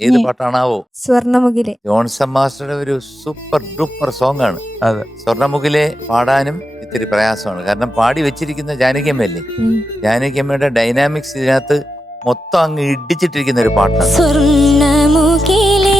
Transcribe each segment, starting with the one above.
ഏത് പാട്ടാണാവോ? സ്വർണമുഖിലെ ജോൺസൺ മാസ്റ്ററുടെ ഒരു സൂപ്പർ ഡൂപ്പർ സോങ് ആണ് അതെ. സ്വർണമുഖിലെ പാടാനും ഇത്തിരി പ്രയാസമാണ്. കാരണം പാടി വെച്ചിരിക്കുന്ന ജാനകിയമ്മയല്ലേ. ജാനകിയമ്മയുടെ ഡൈനാമിക്സ് ഇതിനകത്ത് മൊത്തം അങ്ങ് ഇടിച്ചിട്ടിരിക്കുന്ന ഒരു പാട്ടാണ്. സ്വർണമുകിലേ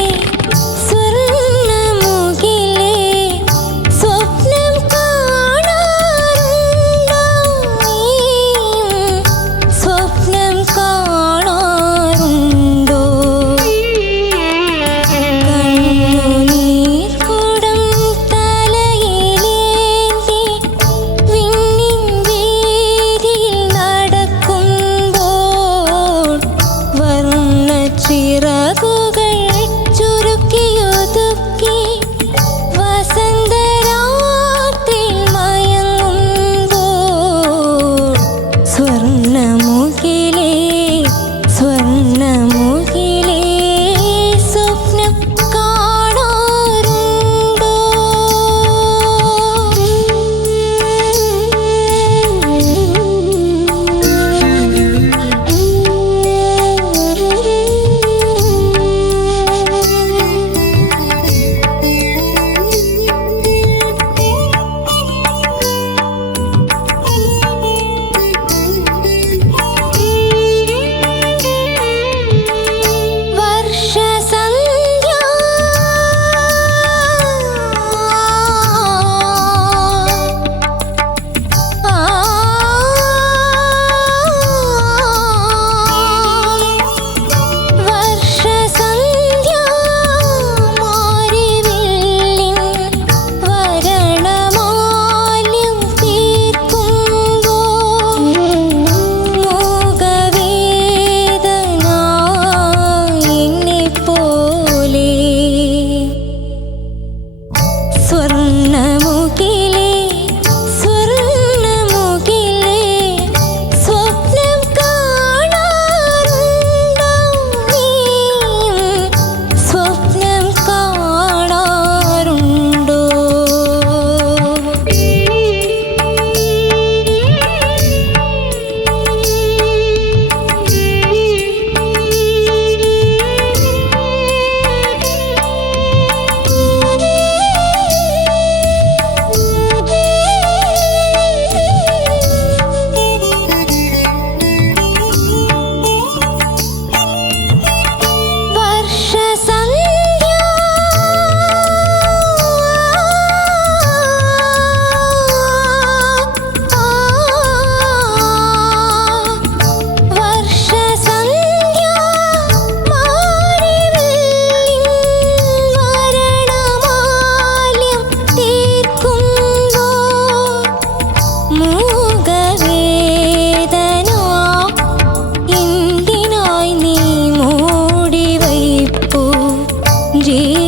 நீ